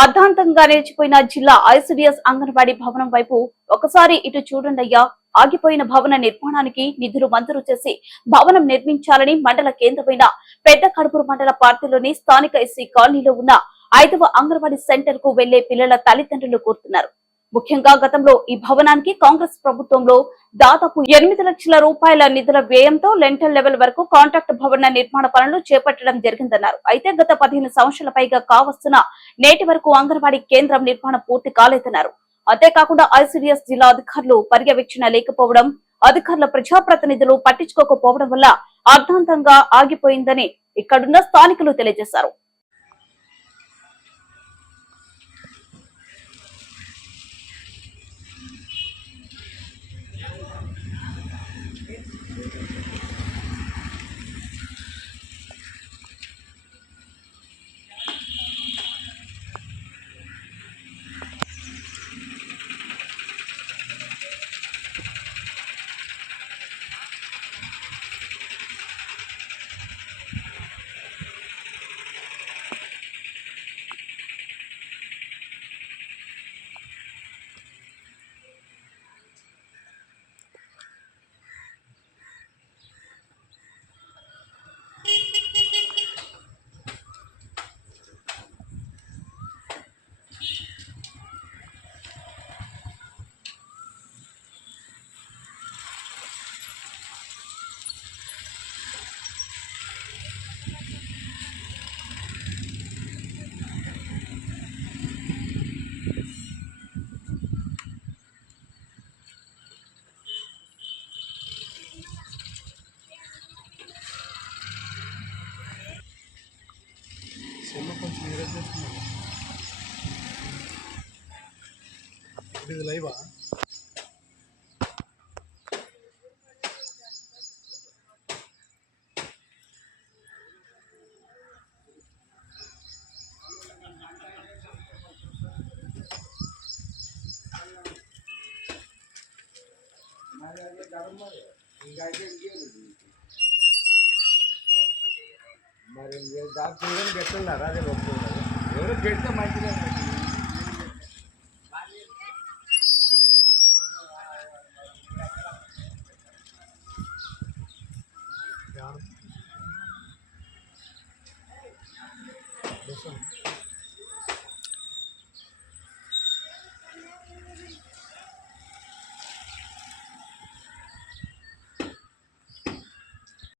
అర్ధాంతంగా నిలిచిపోయిన జిల్లా ఐసిడిఎస్ అంగన్వాడీ భవనం వైపు ఒకసారి ఇటు చూడండయ్యా. ఆగిపోయిన భవన నిర్మాణానికి నిధులు మంజూరు చేసి భవనం నిర్మించాలని మండల కేంద్రమైన పెద్ద కడుపూరు మండల పార్టీలోని స్థానిక ఎస్సీ కాలనీలో ఉన్న 5వ అంగన్వాడీ సెంటర్ కు వెళ్లే పిల్లల తల్లిదండ్రులు కోరుతున్నారు. ముఖ్యంగా గతంలో ఈ భవనానికి కాంగ్రెస్ ప్రభుత్వంలో దాదాపు 8 లక్షల రూపాయల నిధుల వ్యయంతో లెంటల్ లెవెల్ వరకు కాంట్రాక్ట్ భవన నిర్మాణ పనులు చేపట్టడం జరిగిందన్నారు. అయితే గత 15 సంవత్సరాల పైగా కావస్తున్న నేటి వరకు అంగన్వాడీ కేంద్రం నిర్మాణం పూర్తి కాలేదన్నారు. అంతేకాకుండా ఐసిడిఎస్ జిల్లా అధికారులు పర్యవేక్షణ లేకపోవడం, అధికారుల ప్రజాప్రతినిధులు పట్టించుకోకపోవడం వల్ల అర్ధాంతంగా ఆగిపోయిందని ఇక్కడున్న స్థానికులు తెలియజేశారు. ఇది లైవా? మరి దాని చూడని పెట్టారు అదే ఎవరు పెడితే మంచిగా